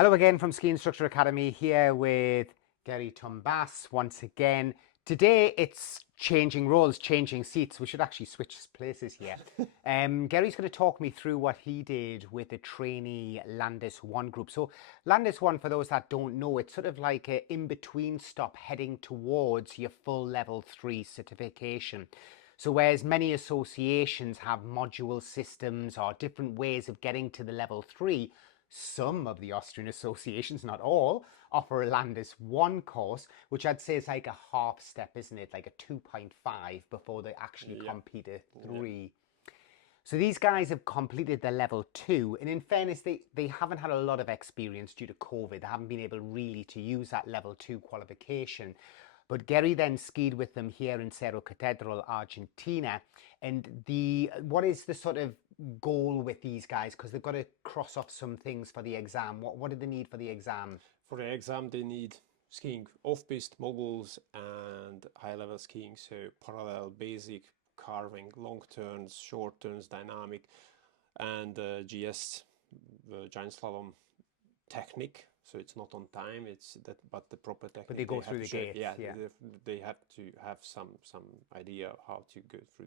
Hello again from Ski Instructor Academy, here with Geri Tumbasz once again. Today it's changing roles, changing seats. We should actually switch places here. Gary's going to talk me through what he did with the trainee Landis 1 group. So Landis 1, for those that don't know, it's sort of like an in-between stop heading towards your full level 3 certification. So whereas many associations have module systems or different ways of getting to the level 3, some of the Austrian associations, not all, offer a Landis 1 course, which I'd say is like a half step, isn't it? Like a 2.5 before they actually Yeah, complete a yeah, 3. So these guys have completed their level 2, and in fairness, they haven't had a lot of experience due to COVID. They haven't been able really to use that level 2 qualification. But Geri then skied with them here in Cerro Catedral, Argentina. And what is the sort of goal with these guys? Because they've got to cross off some things for the exam. What do they need for the exam? for the exam they need skiing off-piste, moguls, and high-level skiing. So parallel, basic, carving, long turns, short turns, dynamic, and GS, the giant slalom technique. So it's not on time. It's that, but the proper But they technique go they have through to the show. gates, Yeah, yeah. they have to have some idea how to go through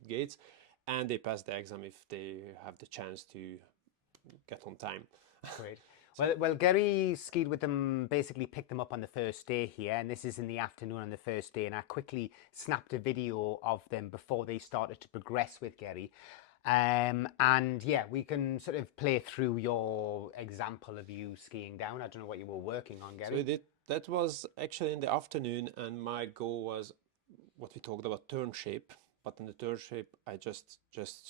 the gates, and they pass the exam if they have the chance to get on time. Great. So Well, Gary skied with them, basically picked them up on the first day here, and this is in the afternoon on the first day, and I quickly snapped a video of them before they started to progress with Gary. And yeah, we can sort of play through your example of you skiing down. I don't know what you were working on, So Gary. that was actually in the afternoon, and my goal was what we talked about, turn shape. But in the turn shape, I just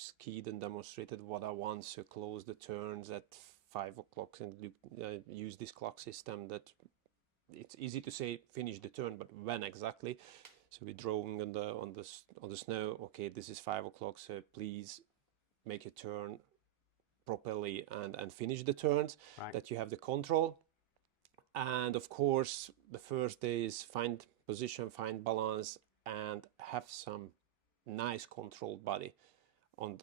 skied and demonstrated what I want. So close the turns at 5 o'clock and use this clock system. That it's easy to say finish the turn, but when exactly? So we're drawing on the snow. Okay, this is 5 o'clock. So please make a turn properly and finish the turns. Right. That you have the control. And of course, the first day is find position, find balance, and have some nice controlled body on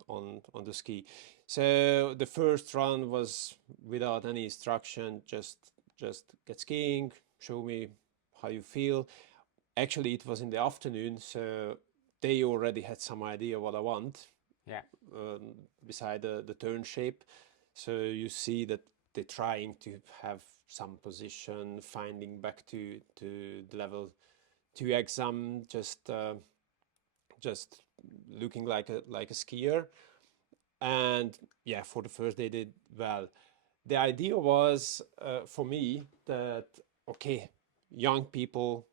the ski. So the first run was without any instruction, just get skiing, show me how you feel. Actually, it was in the afternoon, so they already had some idea what I want Yeah. beside the turn shape. So you see that they're trying to have some position, finding back to the level 2 exam, just looking like a skier. And yeah, for the first day they did well. The idea was for me that okay, young people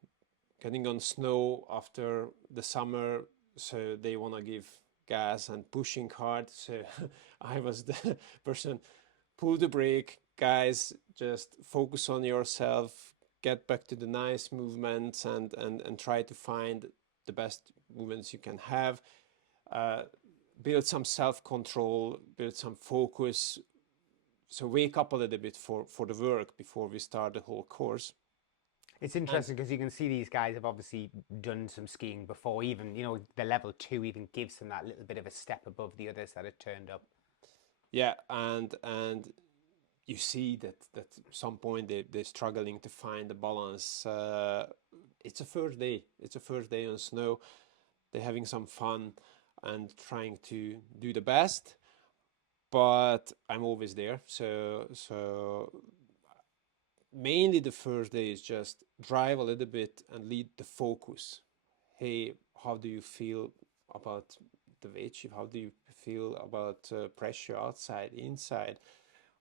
getting on snow after the summer, so they want to give gas and pushing hard. So I was the person, pull the brake, guys, just focus on yourself, get back to the nice movements and try to find the best movements you can have. Uh, Build some self-control, build some focus. So wake up a little bit for the work before we start the whole course. It's And interesting because you can see these guys have obviously done some skiing before. Even, the level 2 even gives them that little bit of a step above the others that had turned up. yeah, and you see that some point they're struggling to find the balance. It's a first day. It's a first day on snow. They're having some fun and trying to do the best. But I'm always there. So mainly the first day is just drive a little bit and lead the focus. Hey, how do you feel about the weight shift? How do you feel about pressure outside, inside?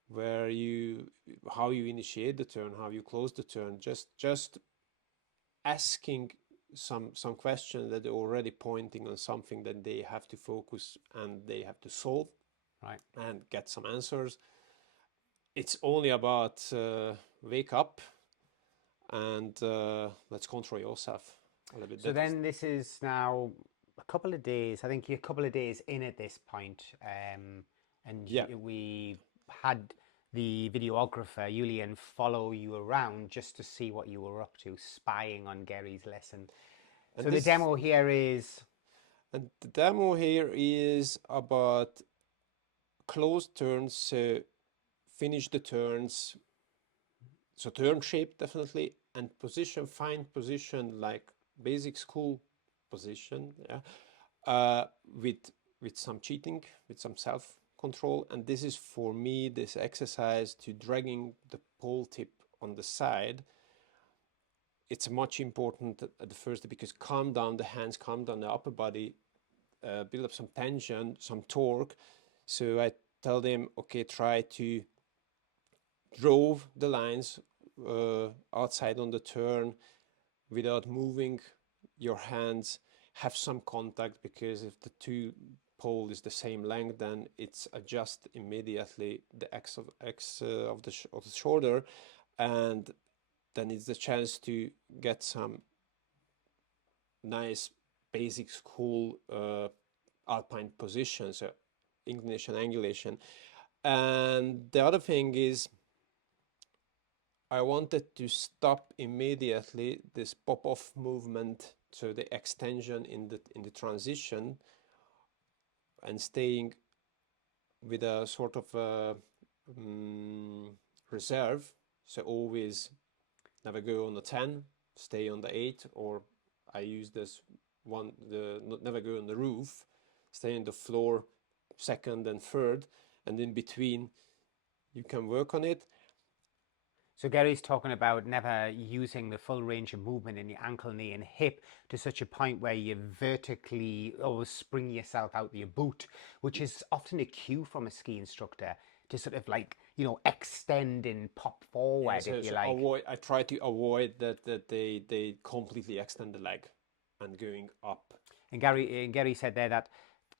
Where you, how you initiate the turn, how you close the turn, just asking some questions that are already pointing on something that they have to focus and they have to solve Right. and get some answers. It's only about wake up and let's control yourself a little bit. So That was then this is now a couple of days. I think you're a couple of days in at this point, and yeah. we had the videographer Julian follow you around just to see what you were up to, spying on Gary's lesson. And So the this demo here is and the demo here is about closed turns. So finish the turns So turn shape definitely, and position, find position like basic school position, yeah, with some cheating, with some self control. And this is for me this exercise to dragging the pole tip on the side. It's much important at the first because calm down the hands, calm down the upper body, build up some tension, some torque. So I tell them, okay, try to drove the lines outside on the turn without moving your hands, have some contact, because if the two pole is the same length, then it's adjust immediately the x of the shoulder, and then it's the chance to get some nice basic school alpine positions, so inclination, angulation. And the other thing is I wanted to stop immediately this pop-off movement, so the extension in the transition, and staying with a sort of reserve. So always never go on the 10, stay on the 8, or I use this one, never go on the roof, stay on the floor, second and third, and in between you can work on it. So Geri's talking about never using the full range of movement in your ankle, knee and hip to such a point where you vertically always spring yourself out your boot, which is often a cue from a ski instructor to sort of like, you know, extend and pop forward, Yeah, if you like. I try to avoid that they completely extend the leg and going up. And Geri said there that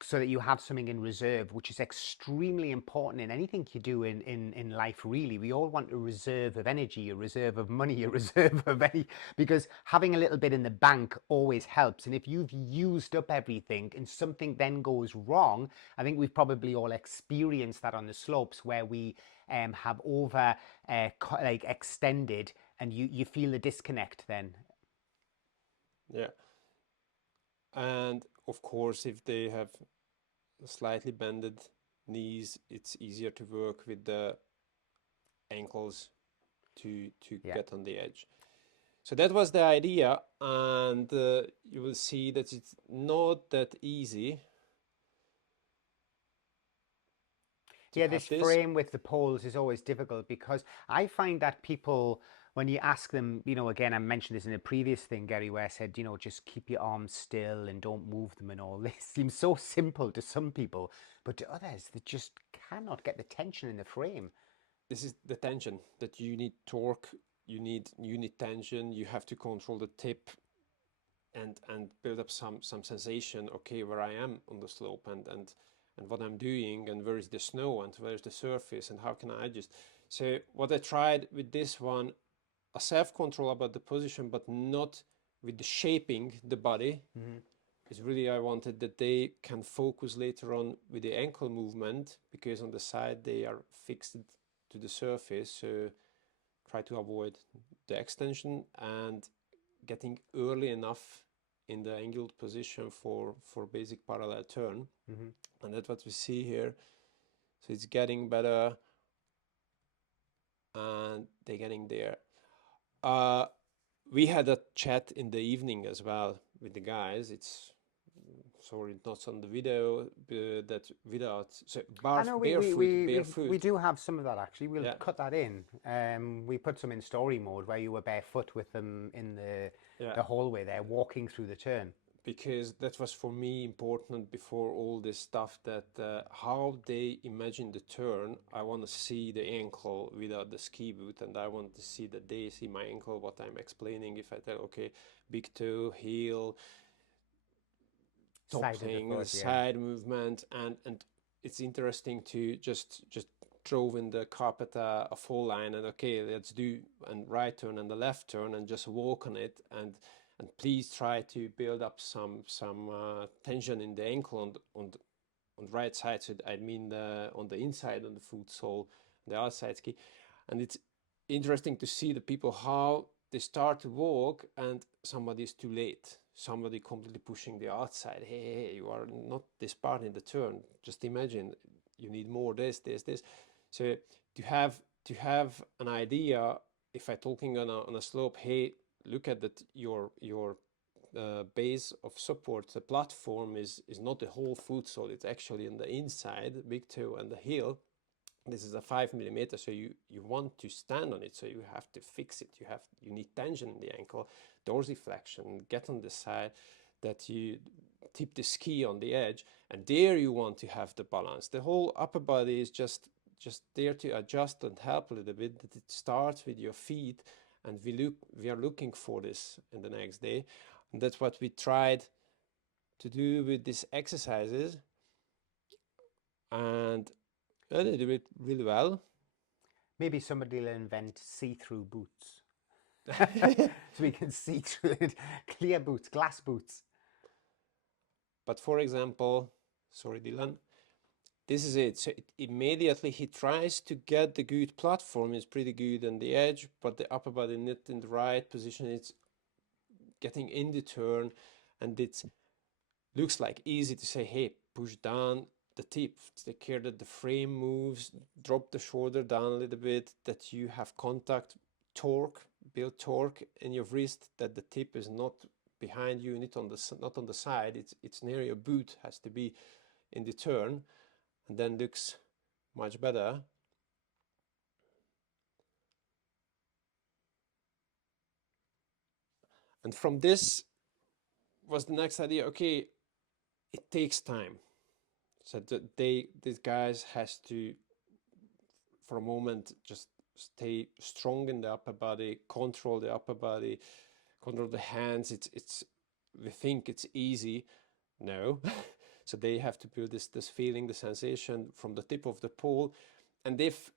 so that you have something in reserve, which is extremely important in anything you do in life, really. We all want a reserve of energy, a reserve of money, a reserve of any, because having a little bit in the bank always helps. And if you've used up everything and something then goes wrong, I think we've probably all experienced that on the slopes where we have over like extended, and you feel the disconnect then. Yeah. And of course, if they have slightly bended knees, it's easier to work with the ankles to Yeah. get on the edge. So that was the idea, and you will see that it's not that easy. Yeah, this frame with the poles is always difficult because I find that people, when you ask them, you know, again, I mentioned this in a previous thing, Geri, where I said, you know, just keep your arms still and don't move them and all this seems so simple to some people, but to others, they just cannot get the tension in the frame. This is the tension that you need torque, you need tension, you have to control the tip and build up some sensation, okay, where I am on the slope and what I'm doing and where is the snow and where is the surface and how can I adjust. So what I tried with this one, a self-control about the position, but not with the shaping the body. Is really I wanted that they can focus later on with the ankle movement, because on the side they are fixed to the surface. So try to avoid the extension and getting early enough in the angled position for basic parallel turn. And that's what we see here. So it's getting better and they're getting there. We had a chat in the evening as well with the guys. It's sorry, not on the video, that without, so barefoot. We do have some of that actually. We'll Yeah. cut that in. We put some in story mode where you were barefoot with them in the hallway there, walking through the turn. Because that was for me important before all this stuff, that how they imagine the turn. I want to see the ankle without the ski boot, and I want to see that they see my ankle, what I'm explaining. If I tell, okay, big toe, heel, top thing, side movement, and it's interesting to just drove in the carpet a full line, and okay, let's do and right turn and the left turn and just walk on it, and please try to build up some tension in the ankle on the right side. So I mean on the inside on the foot sole, the outside ski. And it's interesting to see the people how they start to walk and somebody is too late. Somebody completely pushing the outside. Hey, you are not this part in the turn. Just imagine you need more this. So to have an idea if I talking on a slope, hey, look at that, your base of support, the platform is not the whole foot sole, it's actually on the inside, big toe and the heel. This is a 5 mm, so you want to stand on it, so you have to fix it. You need tension in the ankle, dorsiflexion, get on the side, that you tip the ski on the edge, and there you want to have the balance. The whole upper body is just there to adjust and help a little bit. That it starts with your feet, and we are looking for this in the next day, and that's what we tried to do with these exercises, and they do it really well. Maybe somebody will invent see-through boots. So we can see through it. Clear boots, glass boots. But for example, sorry Dylan, this is it. So immediately he tries to get the good platform, is pretty good on the edge, but the upper body not in the right position. It's getting in the turn, and it looks like easy to say, hey, push down the tip, take care that the frame moves, drop the shoulder down a little bit, that you have contact, torque, build torque in your wrist, that the tip is not behind you, not on the side, it's near your boot, has to be in the turn, and then looks much better. And from this was the next idea, okay, it takes time. So these guys has to, for a moment, just stay strong in the upper body, control the upper body, control the hands. We think it's easy. No. So they have to build this feeling, the sensation from the tip of the pole. And if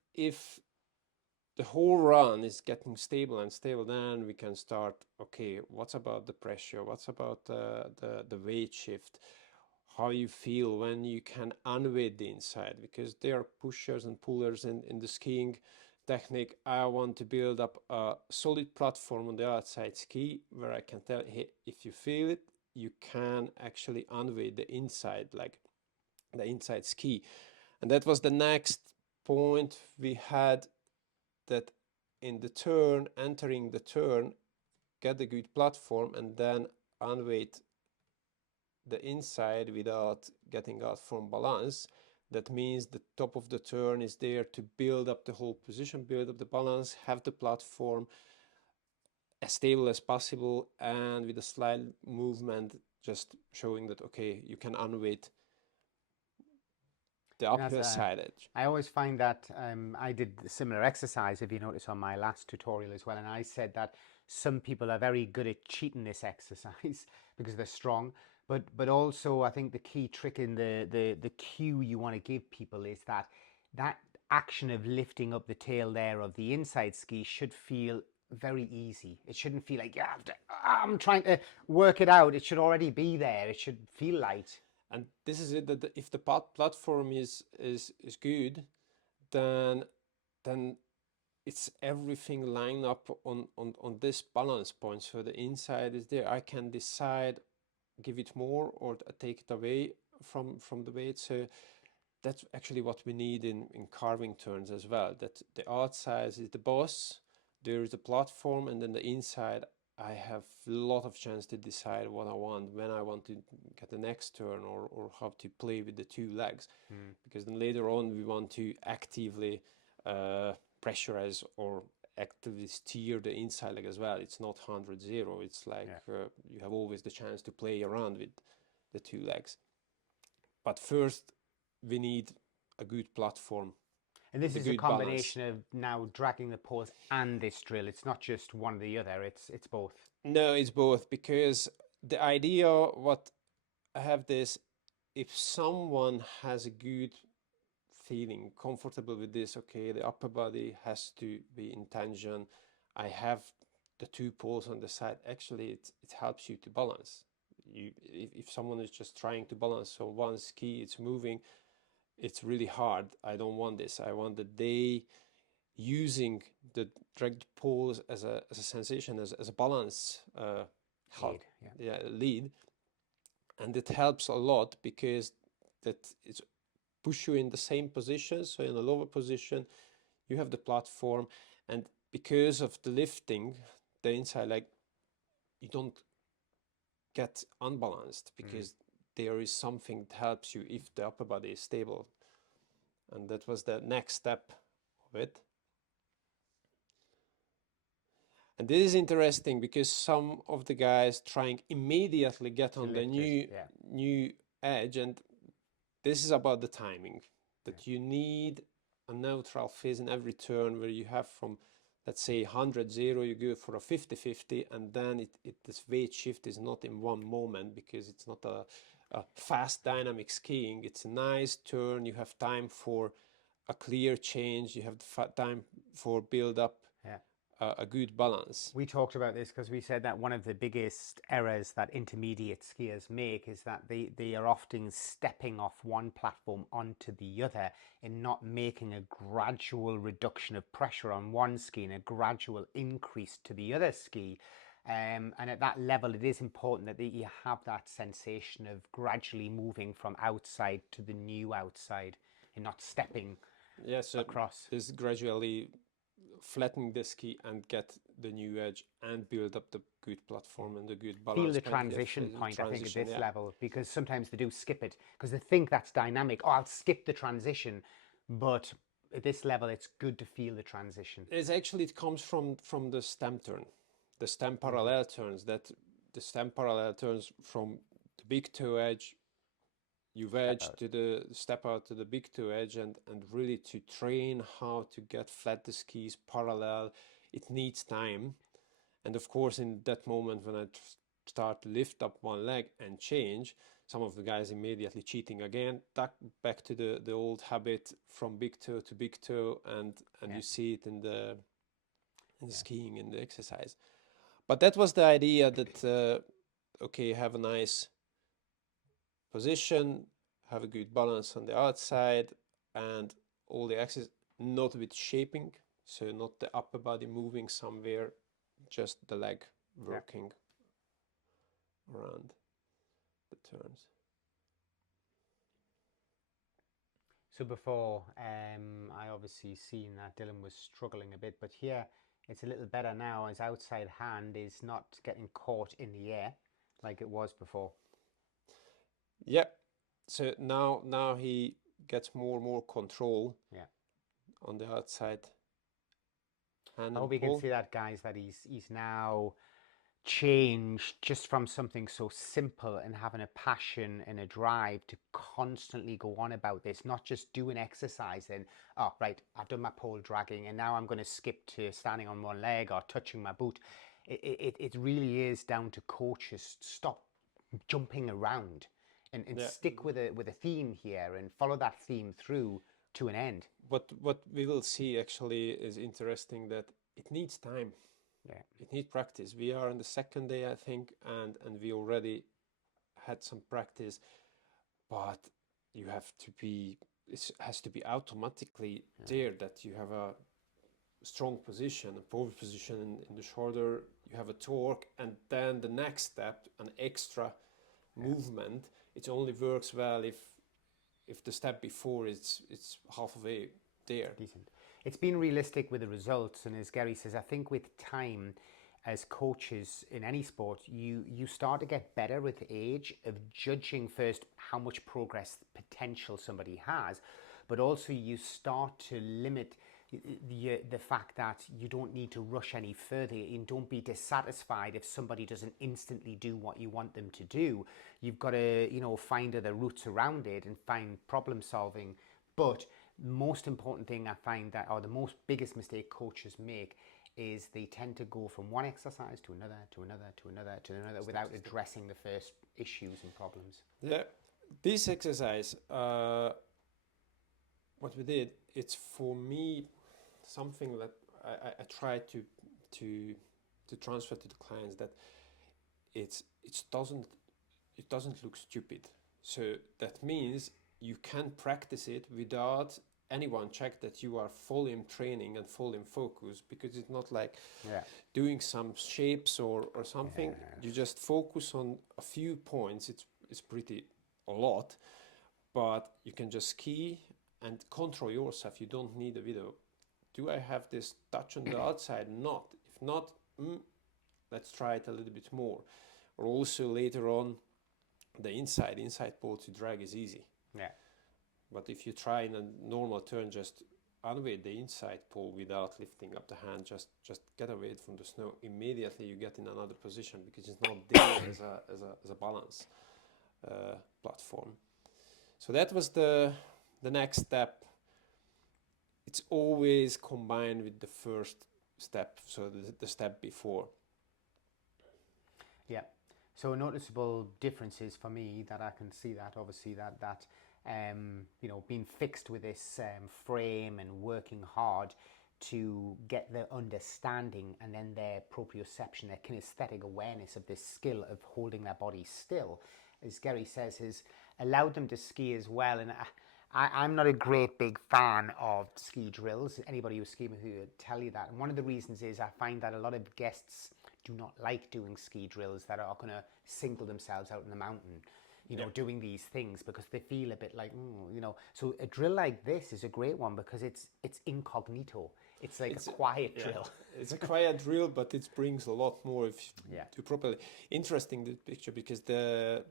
the whole run is getting stable and stable, then we can start, okay, what's about the pressure? What's about the weight shift? How you feel when you can unweight the inside, because there are pushers and pullers in the skiing technique. I want to build up a solid platform on the outside ski where I can tell, hey, if you feel it, you can actually unweight the inside, like the inside ski. And that was the next point we had, that in the turn, entering the turn, get a good platform and then unweight the inside without getting out from balance. That means the top of the turn is there to build up the whole position, build up the balance, have the platform as stable as possible, and with a slight movement, just showing that, okay, you can unweight the upper side edge. I always find that I did a similar exercise, if you notice, on my last tutorial as well, and I said that some people are very good at cheating this exercise because they're strong, but also I think the key trick in the cue you want to give people is that action of lifting up the tail there of the inside ski should feel very easy. It shouldn't feel like, yeah, I'm trying to work it out. It should already be there. It should feel light. And this is it, that if the platform is good, then it's everything lined up on this balance point. So the inside is there. I can decide, give it more or take it away from the weight. So that's actually what we need in carving turns as well, that the outside is the boss, there is the platform, and then the inside I have a lot of chance to decide what I want, when I want to get the next turn, or how to play with the two legs. Because then later on we want to actively pressurize or actively steer the inside leg as well. It's not 100-0. It's like you have always the chance to play around with the two legs. But first we need a good platform. And this is a combination of now dragging the pose and this drill. It's not just one or the other, it's both. No, it's both, because the idea what I have this, if someone has a good feeling, comfortable with this, okay, the upper body has to be in tension, I have the two poles on the side, actually it helps you to balance. If someone is just trying to balance on one ski, it's moving, it's really hard. I don't want this. I want that they using the dragged poles as a sensation, as a balance lead, and it helps a lot, because that it's push you in the same position. So in a lower position you have the platform, and because of the lifting, the inside leg, you don't get unbalanced because there is something that helps you if the upper body is stable. And that was the next step of it. And this is interesting because some of the guys trying immediately get on the new edge, and this is about the timing, that you need a neutral phase in every turn where you have from, let's say, 100-0, you go for a 50-50, and then this weight shift is not in one moment because it's not a fast dynamic skiing. It's a nice turn. You have time for a clear change. You have time for build up a good balance. We talked about this because we said that one of the biggest errors that intermediate skiers make is that they are often stepping off one platform onto the other and not making a gradual reduction of pressure on one ski and a gradual increase to the other ski. And at that level, it is important that you have that sensation of gradually moving from outside to the new outside and not stepping across. This gradually flatten the ski and get the new edge and build up the good platform and the good balance. Feel the transition point, I think, at this level, because sometimes they do skip it because they think that's dynamic. Oh, I'll skip the transition. But at this level, it's good to feel the transition. It comes from the stem turn, the stem parallel turns, that the stem parallel turns from the big toe edge, you wedge to the step out to the big toe edge, and really to train how to get flat the skis parallel. It needs time. And of course, in that moment when I start to lift up one leg and change, some of the guys immediately cheating again, back to the old habit from big toe to big toe, and you see it in the skiing, in the exercise. But that was the idea, that okay, have a nice position, have a good balance on the outside, and all the axis, not with shaping, so not the upper body moving somewhere, just the leg working around the turns. So before, I obviously seen that Dylan was struggling a bit, but here it's a little better now. His outside hand is not getting caught in the air like it was before. Yeah, so now he gets more control on the outside hand. I hope you can see that, guys, that he's now changed just from something so simple and having a passion and a drive to constantly go on about this, not just do an exercise and, oh, right, I've done my pole dragging and now I'm going to skip to standing on one leg or touching my boot. It really is down to coaches. Stop jumping around and stick with a theme here and follow that theme through to an end. What we will see actually is interesting, that it needs time. Yeah. It needs practice. We are on the second day, I think, and we already had some practice, but you have to be, it has to be automatically there, that you have a strong position, a forward position in the shoulder, you have a torque, and then the next step, an extra movement. It only works well if the step before it's halfway there. Decent. It's been realistic with the results, and as Geri says, I think with time, as coaches in any sport, you start to get better with age of judging first how much progress potential somebody has, but also you start to limit the fact that you don't need to rush any further, and don't be dissatisfied if somebody doesn't instantly do what you want them to do. You've got to, find other routes around it and find problem solving. But most important thing I find that, or the most biggest mistake coaches make, is they tend to go from one exercise to another, to another, to another, to another, without addressing the first issues and problems. Yeah, this exercise, what we did, it's for me something that I try to transfer to the clients, that it doesn't look stupid. So that means you can practice it without anyone check that you are fully in training and fully in focus, because it's not like doing some shapes or something. You just focus on a few points. It's pretty a lot, but you can just ski and control yourself. You don't need a video do I have this touch on the outside? Not. If not, let's try it a little bit more. Or also later on, the inside pull to drag is easy. Yeah. But if you try in a normal turn, just unweight the inside pull without lifting up the hand, just get away from the snow. Immediately you get in another position because it's not there as a balance platform. So that was the next step. It's always combined with the first step, so the step before. Yeah. So noticeable differences for me that I can see that obviously that you know, being fixed with this frame and working hard to get the understanding and then their proprioception, their kinesthetic awareness of this skill of holding their body still, as Geri says, has allowed them to ski as well. And I'm not a great big fan of ski drills. Anybody who's skiing with you would tell you that. And one of the reasons is I find that a lot of guests do not like doing ski drills that are going to single themselves out in the mountain, you know, doing these things because they feel a bit like, you know. So a drill like this is a great one because it's incognito. It's like a quiet drill. It's a quiet drill, but it brings a lot more if you do properly. Interesting, the picture, because the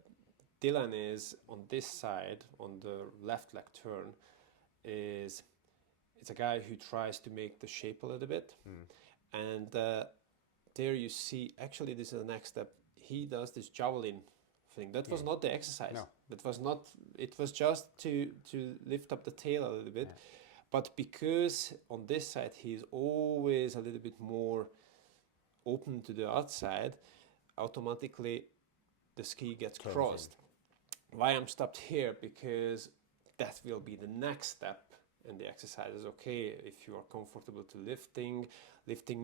Dylan is on this side, on the left leg turn, it's a guy who tries to make the shape a little bit. And there you see, actually this is the next step, he does this javelin thing. That was not the exercise. No. That was not, it was just to lift up the tail a little bit. But because on this side he's always a little bit more open to the outside, automatically the ski gets crossed. Why I'm stopped here? Because that will be the next step in the exercise. Okay, if you are comfortable to lifting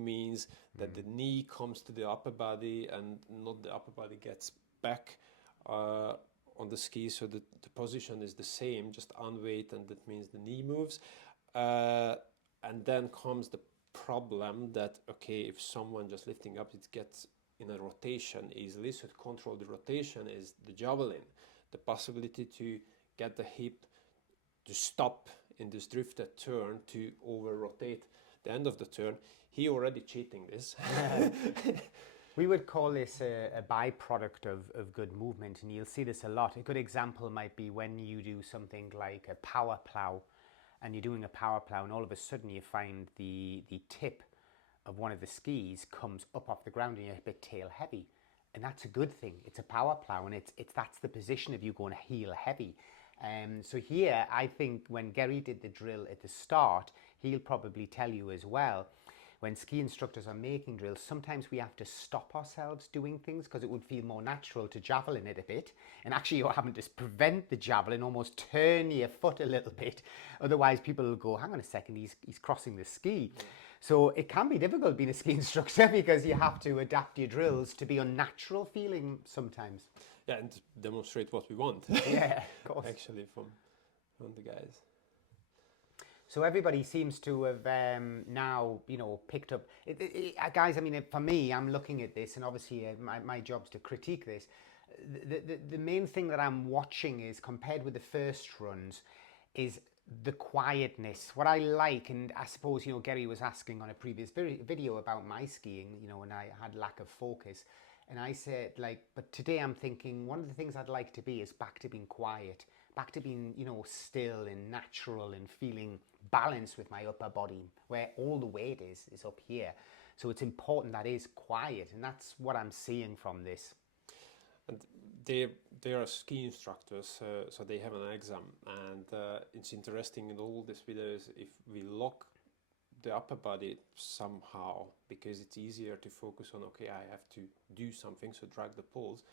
means that the knee comes to the upper body and not the upper body gets back on the ski, so the position is the same, just unweight, and that means the knee moves. And then comes the problem that, okay, if someone just lifting up, it gets in a rotation easily, so to control the rotation is the javelin. The possibility to get the hip to stop in this drifted turn to over rotate the end of the turn. He already cheating this. We would call this a byproduct of good movement, and you'll see this a lot. A good example might be when you do something like a power plow, and you're doing a power plow, and all of a sudden you find the tip of one of the skis comes up off the ground and you're a bit tail heavy. And that's a good thing. It's a power plow, and that's the position of you going heel heavy. So here, I think when Geri did the drill at the start, he'll probably tell you as well, when ski instructors are making drills, sometimes we have to stop ourselves doing things because it would feel more natural to javelin it a bit. And actually you're having to prevent the javelin, almost turn your foot a little bit. Otherwise people will go, hang on a second, he's crossing the ski. So it can be difficult being a ski instructor because you have to adapt your drills to be unnatural feeling sometimes. Yeah, and demonstrate what we want. Yeah, of course. Actually, from the guys. So everybody seems to have now, you know, picked up. Guys, I mean, for me, I'm looking at this, and obviously my job's to critique this. The main thing that I'm watching is, compared with the first runs, is the quietness. What I like, and I suppose, you know, Geri was asking on a previous video about my skiing, you know, and I had lack of focus. And I said, like, but today I'm thinking one of the things I'd like to be is back to being quiet, back to being, you know, still and natural and feeling balanced with my upper body, where all the weight is up here. So it's important that is quiet, and that's what I'm seeing from this. And they are ski instructors, so they have an exam, and it's interesting in all these videos if we lock the upper body somehow, because it's easier to focus on, okay, I have to do something, so drag the pulls.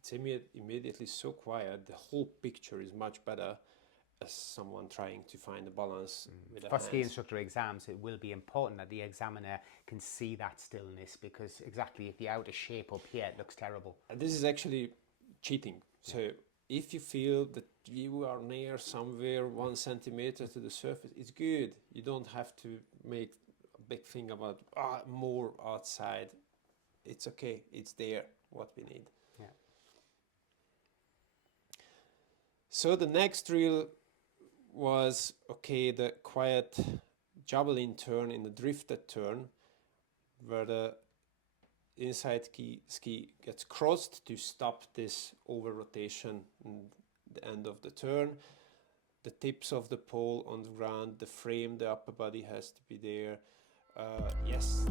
It's immediately so quiet, the whole picture is much better as someone trying to find a balance with the For hands. ski instructor exams, it will be important that the examiner can see that stillness, because exactly, if you're out of shape up here, it looks terrible. And this is actually cheating. So if you feel that you are near somewhere 1 centimeter to the surface, it's good. You don't have to make a big thing about more outside. It's okay. It's there, what we need. Yeah. So the next drill was, okay, the quiet javelin turn, in the drifted turn, where the inside ski gets crossed to stop this over rotation in the end of the turn. The tips of the pole on the ground, the frame, the upper body has to be there. Yes,